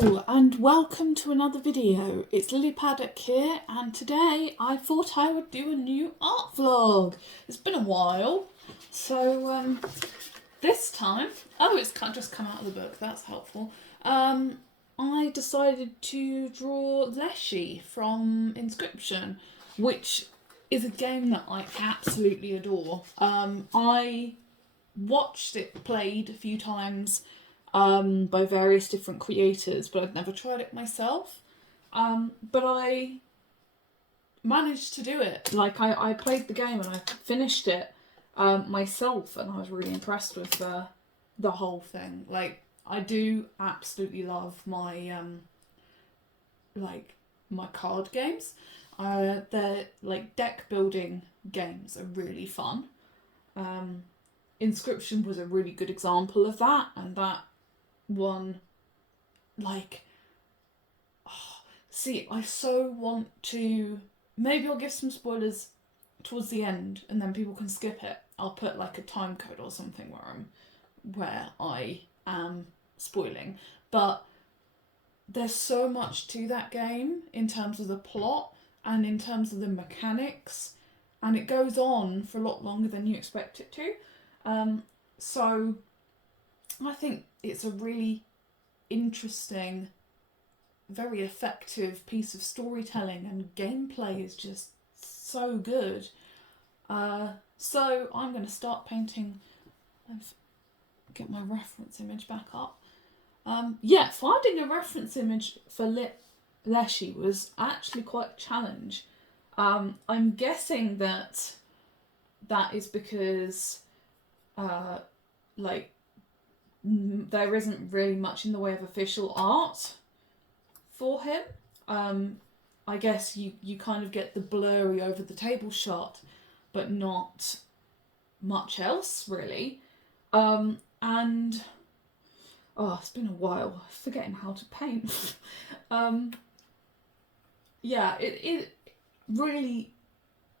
Hello and welcome to another video. It's Lily Paddock here, and today I thought I would do a new art vlog. It's been a while, so this time, it's just come out of the book, that's helpful. I decided to draw Leshy from Inscryption, which is a game that I absolutely adore. I watched it played a few times by various different creators, but I'd never tried it myself. But I managed to do it. Like, I played the game and I finished it myself, and I was really impressed with the whole thing. Like, I do absolutely love my my card games. They're like deck building games are really fun. Inscryption was a really good example of that, and that one, like, I so want to, maybe I'll give some spoilers towards the end and then people can skip it. I'll put like a time code or something where I am spoiling, but there's so much to that game in terms of the plot and in terms of the mechanics, and it goes on for a lot longer than you expect it to. So I think it's a really interesting, very effective piece of storytelling, and gameplay is just so good. So I'm going to start painting. Get my reference image back up. Finding a reference image for Leshy was actually quite a challenge. I'm guessing that is because there isn't really much in the way of official art for him. I guess you kind of get the blurry over the table shot, but not much else really. And it's been a while. I'm forgetting how to paint. It really.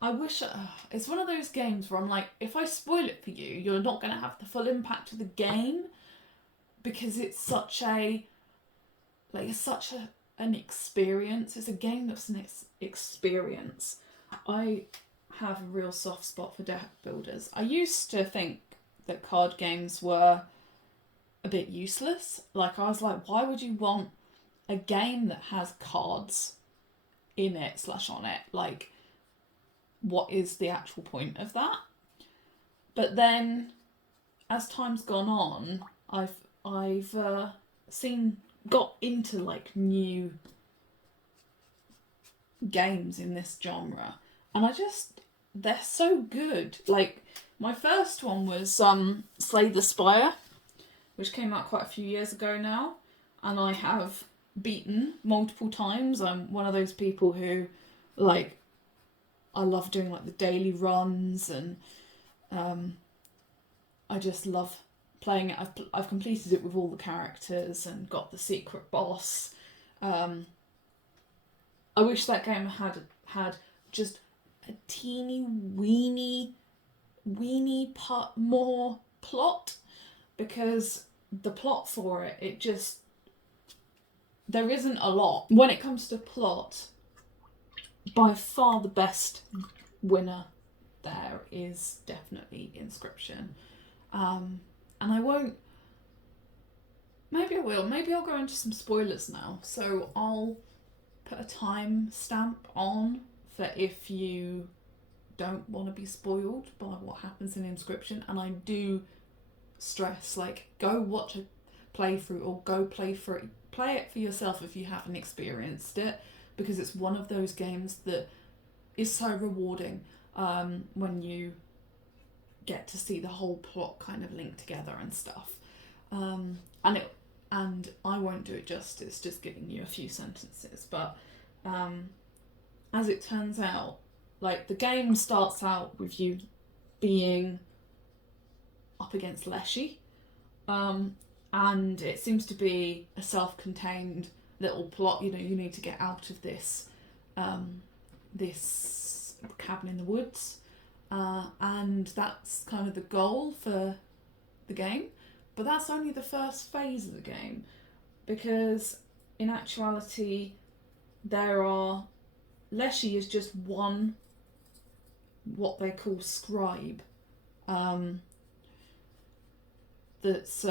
I wish it's one of those games where I'm like, if I spoil it for you, you're not going to have the full impact of the game, because it's such an experience. It's a game that's an experience. I have a real soft spot for deck builders. I used to think that card games were a bit useless. Like, I was like, why would you want a game that has cards in it / on it? Like, what is the actual point of that? But then, as time's gone on, I've got into like new games in this genre, and they're so good. Like, my first one was Slay the Spire, which came out quite a few years ago now, and I have beaten multiple times. I'm one of those people who, like, I love doing like the daily runs, and I just love playing it. I've completed it with all the characters and got the secret boss. I wish that game had just a teeny weeny part more plot, because the plot for it just, there isn't a lot. When it comes to plot, by far the best winner there is definitely Inscryption. And I won't, maybe I will, maybe I'll go into some spoilers now. So I'll put a time stamp on for if you don't want to be spoiled by what happens in Inscryption. And I do stress, like, go watch a playthrough or go play it for yourself if you haven't experienced it, because it's one of those games that is so rewarding when you get to see the whole plot kind of linked together and stuff. And I won't do it justice just giving you a few sentences, but as it turns out, like, the game starts out with you being up against Leshy, and it seems to be a self-contained little plot. You need to get out of this this cabin in the woods, and that's kind of the goal for the game. But that's only the first phase of the game, because in actuality, Leshy is just one, what they call scribe, that's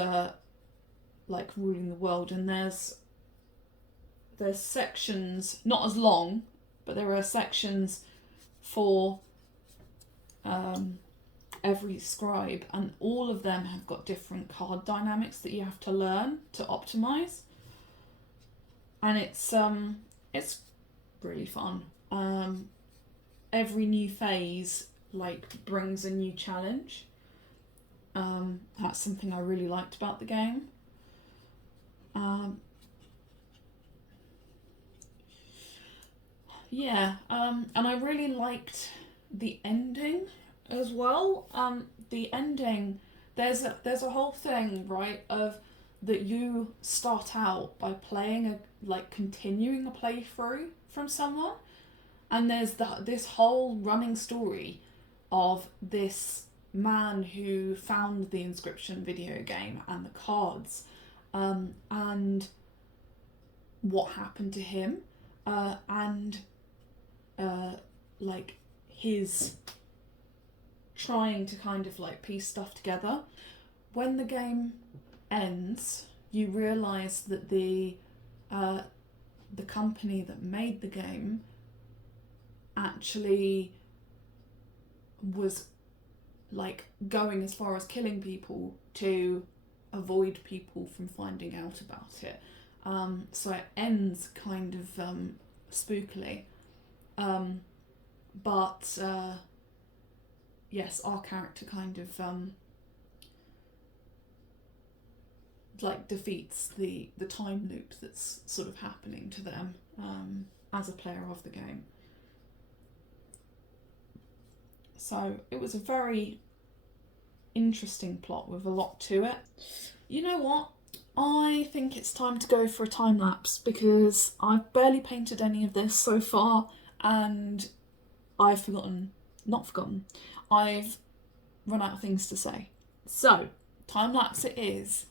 like ruling the world, and there's sections, not as long, but there are sections for every scribe, and all of them have got different card dynamics that you have to learn to optimize, and it's really fun. Every new phase like brings a new challenge. That's something I really liked about the game. And I really liked the ending as well. The ending, there's a whole thing, right, of that you start out by playing continuing a playthrough from someone, and there's this whole running story of this man who found the Inscryption video game and the cards, and what happened to him, and his trying to kind of piece stuff together. When the game ends, you realise that the company that made the game actually was going as far as killing people to avoid people from finding out about it. So it ends kind of spookily. But yes, our character kind of defeats the time loop that's sort of happening to them as a player of the game. So it was a very interesting plot with a lot to it. You know what? I think it's time to go for a time lapse because I've barely painted any of this so far, and I've I've run out of things to say. So, time lapse it is.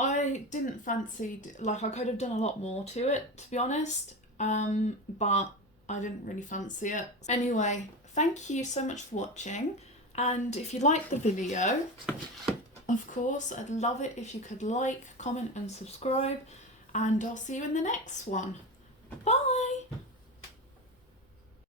I didn't fancy, like, I could have done a lot more to it, to be honest, but I didn't really fancy it. Anyway, thank you so much for watching, and if you liked the video, of course, I'd love it if you could like, comment and subscribe, and I'll see you in the next one. Bye!